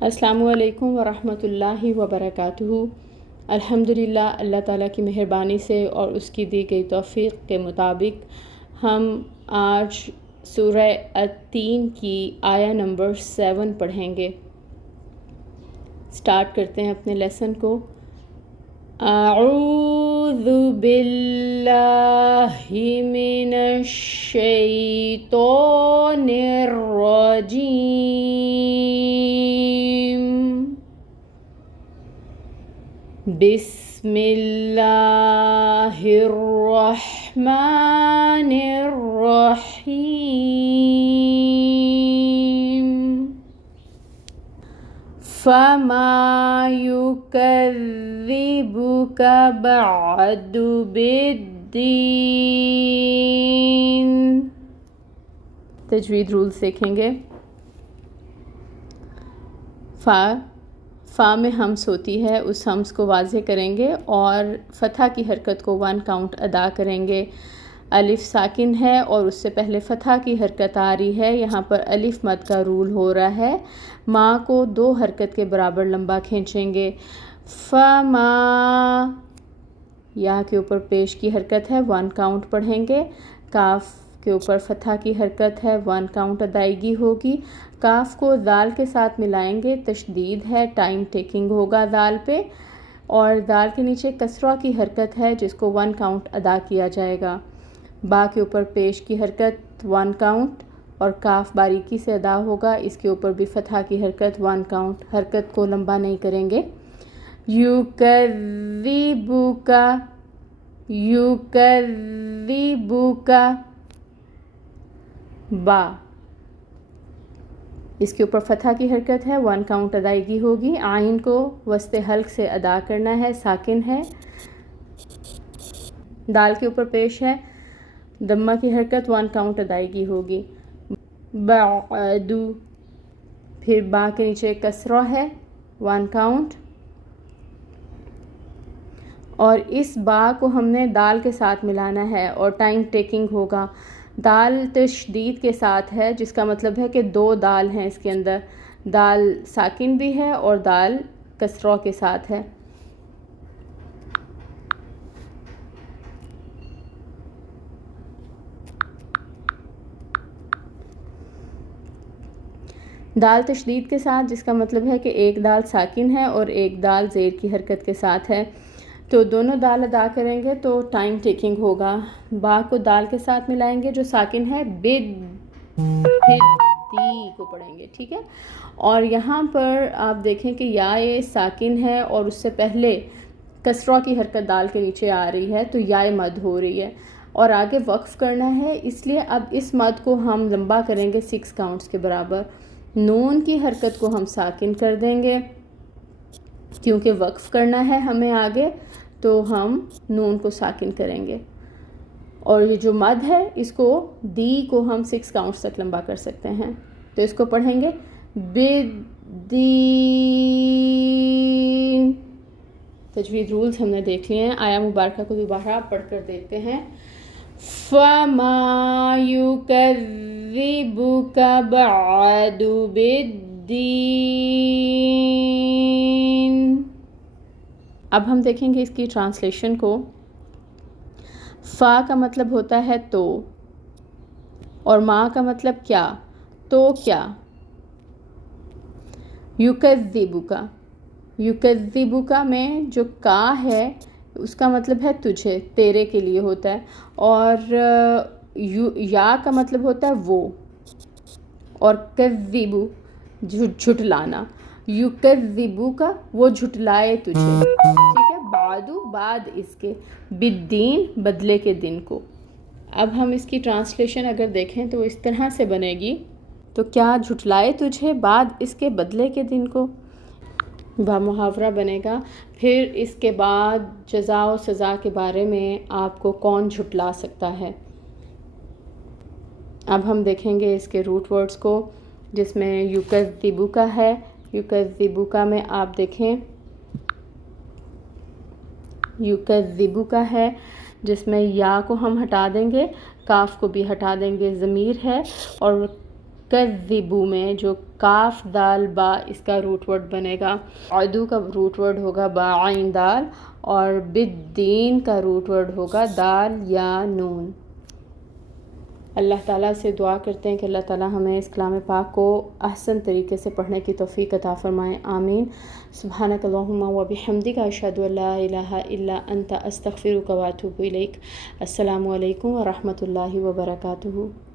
السلام علیکم ورحمۃ اللہ وبرکاتہ۔ الحمدللہ، اللہ تعالیٰ کی مہربانی سے اور اس کی دی گئی توفیق کے مطابق ہم آج سورہ التین کی آیہ نمبر 7 پڑھیں گے۔ سٹارٹ کرتے ہیں اپنے لیسن کو۔ اعوذ باللہ من الشیطان الرجیم، بسم اللہ الرحمن الرحیم، فما يكذبك بعد بالدین۔ تجوید رولز دیکھیں گے۔ فا میں ہمس ہوتی ہے، اس ہمس کو واضح کریں گے اور فتح کی حرکت کو 1 کاؤنٹ ادا کریں گے۔ الف ساکن ہے اور اس سے پہلے فتح کی حرکت آ رہی ہے، یہاں پر الف مد کا رول ہو رہا ہے۔ ماں کو 2 حرکت کے برابر لمبا کھینچیں گے۔ فما، یا کے اوپر پیش کی حرکت ہے، 1 کاؤنٹ پڑھیں گے۔ کاف کے اوپر فتح کی حرکت ہے، 1 کاؤنٹ ادائیگی ہوگی۔ کاف کو دال کے ساتھ ملائیں گے، تشدید ہے، ٹائم ٹیکنگ ہوگا دال پہ، اور دال کے نیچے کسرہ کی حرکت ہے جس کو 1 کاؤنٹ ادا کیا جائے گا۔ با کے اوپر پیش کی حرکت 1 کاؤنٹ، اور کاف باریکی سے ادا ہوگا، اس کے اوپر بھی فتح کی حرکت 1 کاؤنٹ، حرکت کو لمبا نہیں کریں گے۔ یکذبک، یکذبک، با، اس کے اوپر فتح کی حرکت ہے، 1 کاؤنٹ ادائیگی ہوگی۔ عین کو وسط حلق سے ادا کرنا ہے، ساکن ہے۔ دال کے اوپر پیش ہے، دمہ کی حرکت 1 کاؤنٹ ادائیگی ہوگی۔ بعد، پھر با کے نیچے کسرہ ہے، 1 کاؤنٹ، اور اس با کو ہم نے دال کے ساتھ ملانا ہے اور ٹائم ٹیکنگ ہوگا۔ دال تشدید کے ساتھ ہے، جس کا مطلب ہے کہ 2 دال ہیں اس کے اندر، دال ساکن بھی ہے اور دال کسرہ کے ساتھ ہے۔ دال تشدید کے ساتھ، جس کا مطلب ہے کہ ایک دال ساکن ہے اور ایک دال زیر کی حرکت کے ساتھ ہے، تو دونوں دال ادا کریں گے تو ٹائم ٹیکنگ ہوگا۔ با کو دال کے ساتھ ملائیں گے جو ساکن ہے، بد، پھر دی کو پڑھیں گے، ٹھیک ہے۔ اور یہاں پر آپ دیکھیں کہ یا ساکن ہے اور اس سے پہلے کسرہ کی حرکت دال کے نیچے آ رہی ہے، تو یا مد ہو رہی ہے اور آگے وقف کرنا ہے، اس لیے اب اس مد کو ہم لمبا کریں گے 6 کاؤنٹس کے برابر۔ نون کی حرکت کو ہم ساکن کر دیں گے کیونکہ وقف کرنا ہے ہمیں آگے، تو ہم نون کو ساکن کریں گے، اور یہ جو مد ہے اس کو دی کو ہم 6 کاؤنٹس تک لمبا کر سکتے ہیں، تو اس کو پڑھیں گے بالدین۔ تجوید رولز ہم نے دیکھ لیے ہیں، آیہ مبارکہ کو دوبارہ پڑھ کر دیکھتے ہیں۔ فما يكذبك بعد بالدین۔ اب ہم دیکھیں گے اس کی ٹرانسلیشن کو۔ فا کا مطلب ہوتا ہے تو، اور ما کا مطلب کیا، تو کیا۔ یکذبک، یکذبک میں جو کا ہے اس کا مطلب ہے تجھے، تیرے کے لیے ہوتا ہے، اور یا کا مطلب ہوتا ہے وہ، اور کذبو جھٹلانا۔ یکذبو کا، وہ جھٹلائے تجھے، ٹھیک ہے۔ بعدو، بعد اس کے، بالدین، بدلے کے دن کو۔ اب ہم اس کی ٹرانسلیشن اگر دیکھیں تو اس طرح سے بنے گی، تو کیا جھٹلائے تجھے بعد اس کے بدلے کے دن کو، محاورہ بنے گا۔ پھر اس کے بعد جزا و سزا کے بارے میں آپ کو کون جھٹلا سکتا ہے۔ اب ہم دیکھیں گے اس کے روٹ ورڈز کو، جس میں یکذبک ہے۔ یکذبک میں آپ دیکھیں یکذبک ہے، جس میں یا کو ہم ہٹا دیں گے، کاف کو بھی ہٹا دیں گے، ضمیر ہے، اور یکذبو میں جو کاف دال با اس کا روٹ ورڈ بنے گا، عدو کا روٹ ورڈ ہوگا با عین دال، اور بالدین کا روٹ ورڈ ہوگا دال یا نون۔ اللہ تعالیٰ سے دعا کرتے ہیں کہ اللہ تعالیٰ ہمیں اس کلام پاک کو احسن طریقے سے پڑھنے کی توفیق عطا فرمائیں، آمین۔ سبحانک اللہم و بحمدک، اشہد ان لا الہ الا انت، استغفرک و اتوب الیک۔ السلام علیکم ورحمۃ اللہ وبرکاتہ۔